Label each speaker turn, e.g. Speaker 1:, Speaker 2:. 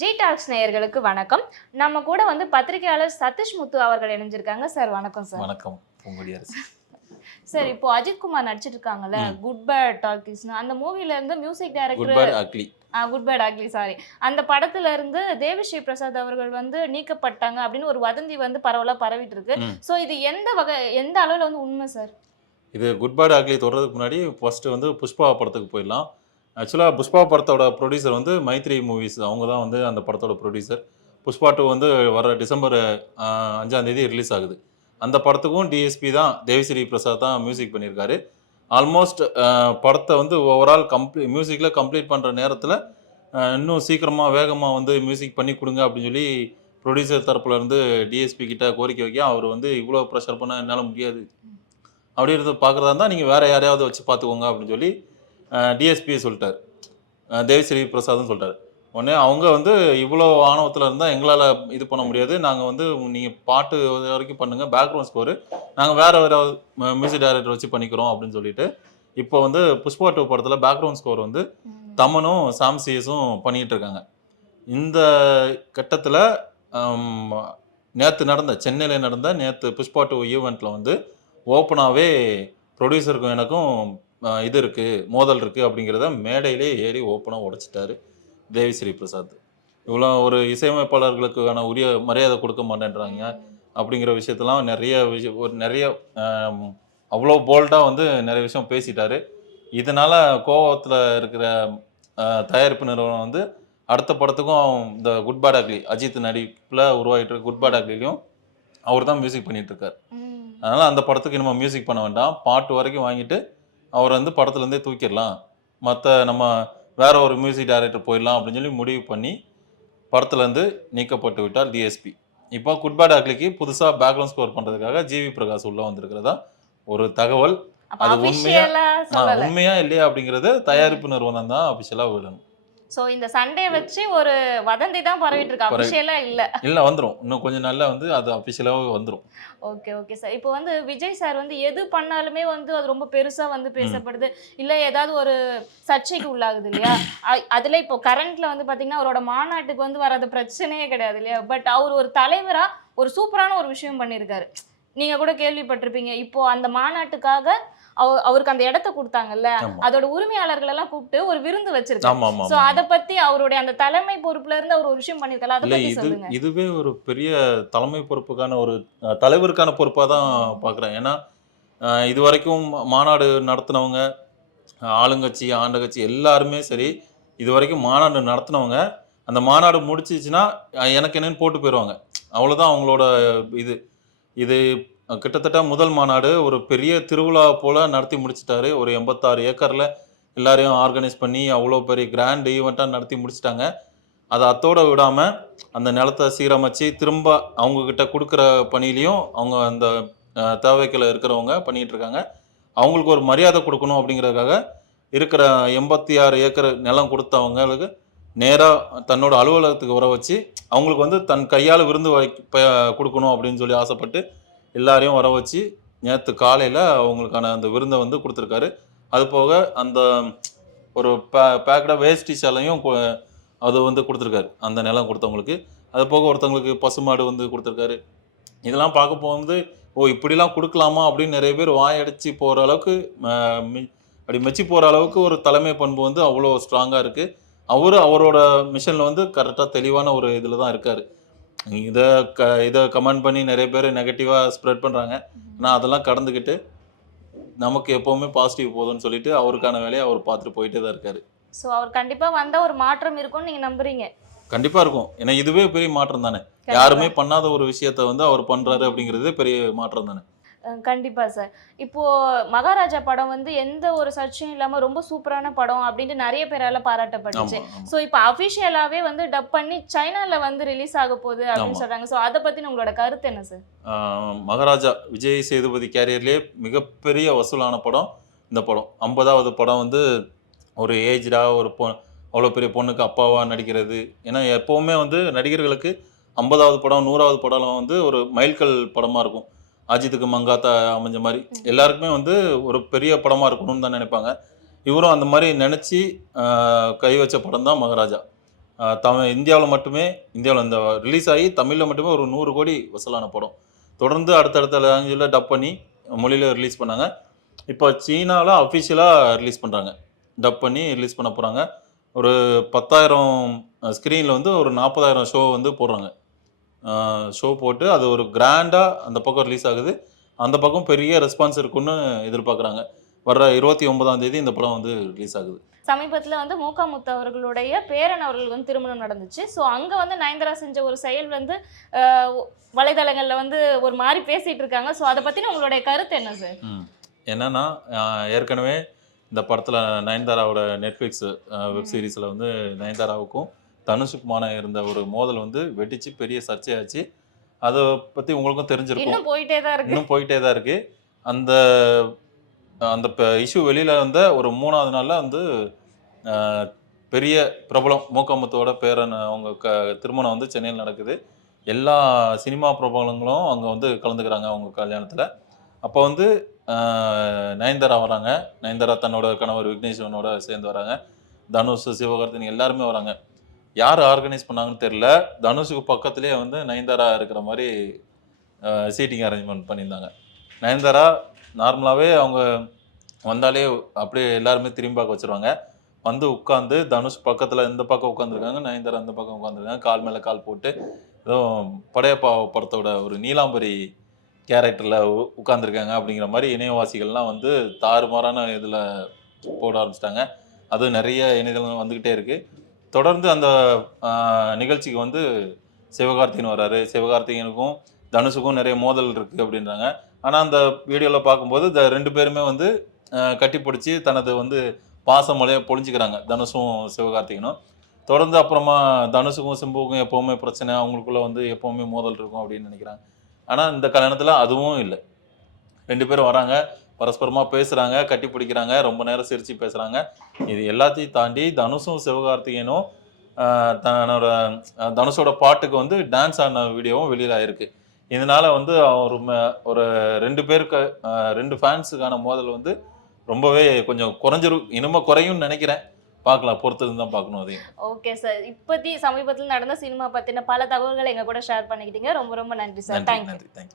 Speaker 1: G tax நேயர்களுக்கு வணக்கம். நம்ம கூட வந்து பத்திரிகையாளர் சதீஷ் முத்து அவர்கள் இணைஞ்சிருக்காங்க. சார் வணக்கம் சார்.
Speaker 2: வணக்கம்
Speaker 1: சார் இப்போ அஜித் குமார் நடிச்சிட்டு இருக்காங்கல்ல குட் பேட் டாக்கிஸ்னு அந்த மூவில இருந்து music
Speaker 2: good
Speaker 1: director good bad ugly sorry அந்த படத்துல இருந்து தேவிஸ்ரீ பிரசாத் அவர்கள் வந்து நீக்கப்பட்டாங்க அப்படின்னு ஒரு வதந்தி வந்து பரவலா பரவிட்டு இருக்கு. சோ இது எந்த வகை எந்த அளவுல வந்து உண்மை சார்?
Speaker 2: இது குட் பேட் அக்லி தொடர்றதுக்கு முன்னாடி ஃபர்ஸ்ட் வந்து புஷ்பா படத்துக்கு போயிடலாம். ஆக்சுவலாக புஷ்பா படத்தோட ப்ரொடியூசர் வந்து மைத்ரி மூவிஸ் அவங்க தான் வந்து அந்த படத்தோட ப்ரொடியூசர் புஷ்பா டூ வந்து வர டிசம்பர் அஞ்சாந்தேதி ரிலீஸ் ஆகுது. அந்த படத்துக்கும் டிஎஸ்பி தான் தேவிஸ்ரீ பிரசாத் தான் மியூசிக் பண்ணியிருக்காரு. ஆல்மோஸ்ட் படத்தை வந்து ஓவரால் கம்ப்ளீட் மியூசிக்கில் கம்ப்ளீட் பண்ணுற நேரத்தில் இன்னும் சீக்கிரமாக வேகமாக வந்து மியூசிக் பண்ணி கொடுங்க அப்படின்னு சொல்லி ப்ரொடியூசர் தரப்புலேருந்து டிஎஸ்பி கிட்ட கோரிக்கை வைக்க அவர் வந்து இவ்வளோ ப்ரெஷர் பண்ண என்னால் முடியாது. அப்படின்றத பார்க்குறதா இருந்தால் நீங்கள் வேறு யாரையாவது வச்சு பார்த்துக்கோங்க அப்படின்னு சொல்லி டிஎஸ்பி சொல்லிட்டார். தேவிஸ்ரீ பிரசாத்னு சொல்லிட்டார். உடனே அவங்க வந்து இவ்வளோ ஆணவத்தில் இருந்தால் எங்களால் இது பண்ண முடியாது. நாங்கள் வந்து நீங்கள் பாட்டு வரைக்கும் பண்ணுங்கள் பேக்ரவுண்ட் ஸ்கோரு நாங்கள் வேறு வேறு மியூசிக் டைரக்டர் வச்சு பண்ணிக்கிறோம் அப்படின்னு சொல்லிட்டு இப்போ வந்து புஷ்பா டூ படத்தில் பேக்ரவுண்ட் ஸ்கோர் வந்து தமனும் சாம்சியஸும் பண்ணிட்டு இருக்காங்க. இந்த கட்டத்தில் நேற்று நடந்த சென்னையில் நடந்த நேற்று புஷ்பா டூ ஈவெண்ட்டில் வந்து ஓப்பனாகவே ப்ரொடியூசருக்கும் எனக்கும் இது இருக்குது மோதல் இருக்குது அப்படிங்கிறத மேடையிலே ஏறி ஓப்பனாக உடைச்சிட்டாரு தேவிஸ்ரீ பிரசாத். இவ்வளோ ஒரு இசையமைப்பாளர்களுக்கான உரிய மரியாதை கொடுக்க மாட்டேன்றாங்க அப்படிங்கிற விஷயத்தெல்லாம் நிறைய விஷயம் ஒரு நிறைய அவ்வளோ போல்டாக வந்து நிறைய விஷயம் பேசிட்டாரு. இதனால கோவத்தில் இருக்கிற தயாரிப்பு நிறுவனம் வந்து அடுத்த படத்துக்கும் இந்த குட் பேட் அக்லி அஜித் நடிப்பில் உருவாகிட்டு இருக்க குட் பேட் அக்லிலையும் அவர் தான் மியூசிக் பண்ணிட்டு இருக்காரு. அதனால் அந்த படத்துக்கு நம்ம மியூசிக் பண்ண வேண்டாம். பாட்டு வரைக்கும் வாங்கிட்டு அவர் வந்து படத்துலேருந்தே தூக்கிடலாம். மற்ற நம்ம வேற ஒரு மியூசிக் டைரக்டர் போயிடலாம் அப்படின்னு சொல்லி முடிவு பண்ணி படத்துலேருந்து நீக்கப்பட்டு விட்டார் டிஎஸ்பி இப்போ குட்பேட் அக்லிக்கு புதுசாக பேக்ரவுண்ட் ஸ்கோர் பண்ணுறதுக்காக ஜிவி பிரகாஷ் உள்ள வந்திருக்கிறதா ஒரு தகவல். அது உண்மையா- உண்மையா இல்லையா அப்படிங்கிறது தயாரிப்பு நிறுவனம் தான் அபிஷியலாக விடணும்.
Speaker 1: சோ இந்த சண்டே வச்சு ஒரு வதந்தி தான் பரவிட்டு இருக்கு அபிஷியலா இல்ல.
Speaker 2: இல்லை வந்துடும் இன்னும் கொஞ்சம் நாள்ல வந்து அது அபிஷியலாகவே வந்துடும்
Speaker 1: ஓகே ஓகே சார் இப்போ வந்து விஜய் சார் வந்து எது பண்ணாலுமே வந்து அது ரொம்ப பெருசா வந்து பேசப்படுது. இல்ல ஏதாவது ஒரு சர்ச்சைக்கு உள்ளாகுது இல்லையா? அதுல இப்போ கரண்ட்ல வந்து பாத்தீங்கன்னா அவரோட மாநாட்டுக்கு வந்து வராத பிரச்சனையே கிடையாது இல்லையா? பட் அவர் ஒரு தலைவரா ஒரு சூப்பரான ஒரு விஷயம் பண்ணியிருக்காரு. நீங்க கூட கேள்விப்பட்டிருப்பீங்க. இப்போ அந்த மாநாட்டுக்காக அவருக்கு அந்த இடத்த கொடுத்தாங்கல்ல அதோட உரிமையாளர்கள் எல்லாம் கூப்பிட்டு ஒரு விருந்து
Speaker 2: ஆமா
Speaker 1: சோ அத பத்தி அவருடைய அந்த தலைமை பொறுப்புல இருந்து அவர் ஒரு விஷயம் பண்ணிருக்கல அத பத்தி சொல்லுங்க.
Speaker 2: இதுவே ஒரு பெரிய தலைமை பொறுப்புக்கான ஒரு தலைவருக்கான பொறுப்பாக தான் பார்க்குறேன். ஏன்னா இது வரைக்கும் மாநாடு நடத்தினவங்க ஆளுங்கட்சி ஆண்டகட்சி எல்லாருமே சரி இது வரைக்கும் மாநாடு நடத்தினவங்க அந்த மாநாடு முடிச்சிச்சுன்னா எனக்கு என்னன்னு போட்டு போயிடுவாங்க அவ்வளோதான் அவங்களோட இது. இது கிட்டத்தட்ட முதல் மாநாடு ஒரு பெரிய திருவிழா போல் நடத்தி முடிச்சிட்டாரு. ஒரு எண்பத்தாறு ஏக்கரில் எல்லாரையும் ஆர்கனைஸ் பண்ணி அவ்வளோ பெரிய கிராண்ட் ஈவெண்ட்டாக நடத்தி முடிச்சிட்டாங்க. அதை அத்தோடு விடாமல் அந்த நிலத்தை சீரமைச்சு திரும்ப அவங்கக்கிட்ட கொடுக்குற பணியிலையும் அவங்க அந்த அஹ், தேவைக்கில் இருக்கிறவங்க பண்ணிகிட்ருக்காங்க அவங்களுக்கு ஒரு மரியாதை கொடுக்கணும் அப்படிங்கிறதுக்காக இருக்கிற எண்பத்தி ஆறு ஏக்கர் நிலம் கொடுத்தவங்களுக்கு நேராக தன்னோட அலுவலகத்துக்கு வர வச்சு அவங்களுக்கு வந்து தன் கையால் விருந்து வை ப- கொடுக்கணும் அப்படின்னு சொல்லி ஆசைப்பட்டு எல்லாரையும் வர வச்சு நேற்று காலையில் அவங்களுக்கான அந்த விருந்தை வந்து கொடுத்துருக்காரு. அது போக அந்த ஒரு பே பேக்கடாக வேஷ்டி சேலையும் அது வந்து கொடுத்துருக்காரு. அந்த நிலம் கொடுத்தவங்களுக்கு. அது போக ஒருத்தவங்களுக்கு பசுமாடு வந்து கொடுத்துருக்காரு. இதெல்லாம் பார்க்க போகும்போது ஓ இப்படிலாம் கொடுக்கலாமா அப்படின்னு நிறைய பேர் வாயடிச்சு போகிற அளவுக்கு மி- அப்படி மெச்சி போகிற அளவுக்கு ஒரு தலைமை பண்பு வந்து அவ்வளோ ஸ்ட்ராங்காக இருக்குது அவர் அவரோட மிஷனில் வந்து கரெக்டாக தெளிவான ஒரு இதில் தான் இருக்கார். இதை க இதை கமெண்ட் பண்ணி நிறைய பேர் நெகட்டிவாக ஸ்ப்ரெட் பண்ணுறாங்க ஆனால் அதெல்லாம் கடந்துக்கிட்டு நமக்கு எப்போவுமே பாசிட்டிவ் போதும்னு சொல்லிட்டு அவருக்கான வேலையை அவர் பார்த்துட்டு போயிட்டே தான் இருக்காரு.
Speaker 1: சோ அவர் கண்டிப்பா வந்தா ஒரு மாற்றம் இருக்கும்னு நீங்க நம்புறீங்க.
Speaker 2: கண்டிப்பா இருக்கும். ஏன்னா இதுவே பெரிய மாற்றம் தானே. யாருமே பண்ணாத ஒரு விஷயத்த வந்து அவர் பண்றாரு அப்படிங்கிறதே பெரிய மாற்றம் தானே.
Speaker 1: அஹ் கண்டிப்பா சார். இப்போ மகாராஜா படம் வந்து எந்த ஒரு சர்ச்சையும் இல்லாம ரொம்ப சூப்பரான படம் அப்படின்ட்டு நிறைய பேரால பாராட்டப்பட்டுச்சு. சோ இப்போ அபிஷியலாவே வந்து டப் பண்ணி சைனால வந்து ரிலீஸ் ஆக போகுது அப்படின்னு
Speaker 2: ஆமா.
Speaker 1: சொல்றாங்க. சோ அத பத்தி உங்களோட கருத்து என்ன சார்?
Speaker 2: மகாராஜா விஜய் சேதுபதி கேரியர்லேயே மிகப்பெரிய வசூலான படம் இந்த படம். ஐம்பதாவது படம் வந்து ஒரு ஏஜ்டா ஒரு பொ அவ்வளோ பெரிய பொண்ணுக்கு அப்பாவா நடிக்கிறது. ஏன்னா எப்போவுமே வந்து நடிகர்களுக்கு ஐம்பதாவது படம் நூறாவது படம் வந்து ஒரு மைல்கல் படமாக இருக்கும். அஜித்துக்கு மங்காத்தா அமைஞ்ச மாதிரி எல்லாருக்குமே வந்து ஒரு பெரிய படமாக இருக்கணும்னு தான் நினைப்பாங்க. இவரும் அந்த மாதிரி நினச்சி கை வச்ச படம் தான் மகாராஜா. தமிழ் இந்தியாவில் மட்டுமே இந்தியாவில் இந்த ரிலீஸ் ஆகி தமிழில் மட்டுமே ஒரு நூறு கோடி வசூலான படம். தொடர்ந்து அடுத்தடுத்த லாங்குவேஜில் டப் பண்ணி மொழியில் ரிலீஸ் பண்ணாங்க. இப்போ சீனாவில் அஃபிஷியலாக ரிலீஸ் பண்ணுறாங்க டப் பண்ணி ரிலீஸ் பண்ண போகிறாங்க ஒரு பத்தாயிரம் ஸ்க்ரீனில் வந்து ஒரு நாற்பதாயிரம் ஷோ வந்து போடுறாங்க. ஷோ போட்டு அது ஒரு கிராண்டாக அந்த பக்கம் ரிலீஸ் ஆகுது. அந்த பக்கம் பெரிய ரெஸ்பான்ஸ் இருக்குன்னு எதிர்பார்க்குறாங்க. வர்ற இருபத்தி ஒன்பதாம் தேதி இந்த படம் வந்து ரிலீஸ் ஆகுது.
Speaker 1: சமீபத்துல வந்து மூகா முத்து அவர்களுடைய பேரன் அவர்களுக்கு வந்து திருமணம் நடந்துச்சு. ஸோ அங்க வந்து நயன்தாரா செஞ்ச ஒரு செயல் வந்து வலைதளங்கள்ல வந்து ஒரு மாதிரி பேசிட்டு இருக்காங்க. ஸோ அதை பத்தின உங்களுடைய கருத்து என்ன சார்.
Speaker 2: என்னன்னா ஏற்கனவே இந்த படத்தில் நயன்தாராவோட நெட்ஃப்ளிக்ஸ் வெப் சீரிஸில் வந்து நயன்தாராவுக்கும் தனுஷுக்குமான இருந்த ஒரு மோதல் வந்து வெடிச்சு பெரிய சர்ச்சையாச்சு. அதை பற்றி உங்களுக்கும் தெரிஞ்சிருக்கும்.
Speaker 1: இன்னும் போயிட்டே தான் இருக்கு.
Speaker 2: இன்னும் போயிட்டே தான் இருக்கு. அந்த அந்த இஷ்யூ வெளியில வந்த ஒரு மூணாவது நாள்ல வந்து பெரிய பிரபலம் மூக்கமுத்தோட பேரன் அவங்க க திருமணம் வந்து சென்னையில் நடக்குது. எல்லா சினிமா பிரபலங்களும் அங்கே வந்து கலந்துக்கிறாங்க அவங்க கல்யாணத்தில். அப்போ வந்து நயன்தாரா வராங்க. நயன்தாரா தன்னோட கணவர் விக்னேஸ்வரனோட சேர்ந்து வராங்க. தனுஷ் சிவகார்த்தின் எல்லாருமே வராங்க. யார் ஆர்கனைஸ் பண்ணாங்கன்னு தெரியல. தனுஷுக்கு பக்கத்துலேயே வந்து நயன்தாரா இருக்கிற மாதிரி சீட்டிங் அரேஞ்ச்மெண்ட் பண்ணியிருந்தாங்க. நயன்தாரா நார்மலாகவே அவங்க வந்தாலே அப்படியே எல்லாருமே திரும்பி பார்க்க வச்சுருவாங்க. வந்து உட்காந்து தனுஷ் பக்கத்தில் இந்த பக்கம் உட்காந்துருக்காங்க நயன்தாரா இந்த பக்கம் உட்காந்துருக்காங்க கால் மேலே கால் போட்டு ஏதோ படையப்பா படத்தோட ஒரு நீலாம்பரி கேரக்டரில் உட்காந்துருக்காங்க அப்படிங்கிற மாதிரி இணையவாசிகள்லாம் வந்து தாறுமாறான இதில் போட ஆரம்பிச்சிட்டாங்க. அது நிறைய இணையதளம் வந்துக்கிட்டே இருக்குது தொடர்ந்து அந்த நிகழ்ச்சிக்கு வந்து சிவகார்த்திகேயன் வராரு. சிவகார்த்திகேயனுக்கும் தனுஷுக்கும் நிறைய மோதல் இருக்குது அப்படின்றாங்க. ஆனால் அந்த வீடியோவில் பார்க்கும்போது இந்த ரெண்டு பேருமே வந்து கட்டி கட்டிப்பிடிச்சி தனது வந்து பாசமலையை பொழிஞ்சிக்கிறாங்க. தனுஷும் சிவகார்த்திகனும் தொடர்ந்து அப்புறமா தனுஷுக்கும் சிம்புவுக்கும் எப்போவுமே பிரச்சனை. அவங்களுக்குள்ள வந்து எப்போவுமே மோதல் இருக்கும் அப்படின்னு நினைக்கிறாங்க. ஆனால் இந்த கல்யாணத்தில் அதுவும் இல்லை. ரெண்டு பேரும் வராங்க. பரஸ்பரமாக பேசுகிறாங்க கட்டி பிடிக்கிறாங்க ரொம்ப நேரம் சிரித்து பேசுகிறாங்க இது எல்லாத்தையும் தாண்டி தனுஷும் சிவகார்த்திகேயனும் தன்னோட தனுஷோட பாட்டுக்கு வந்து டான்ஸ் ஆடின வீடியோவும் வெளியில் ஆயிருக்கு. இதனால வந்து ஒரு ஒரு ரெண்டு பேருக்கு ரெண்டு ஃபேன்ஸுக்கான மோதல் வந்து ரொம்பவே கொஞ்சம் குறைஞ்சிரு இனிமே குறையும்னு நினைக்கிறேன். பார்க்கலாம் பொறுத்து தான் பார்க்கணும் அதையும்.
Speaker 1: ஓகே சார் இப்பத்தி சமீபத்தில் நடந்த சினிமா பத்தின பல தகவல்களை எங்க கூட ஷேர் பண்ணிக்கிட்டீங்க. ரொம்ப ரொம்ப நன்றி சார் தேங்க்யூ
Speaker 2: நன்றி தேங்க்யூ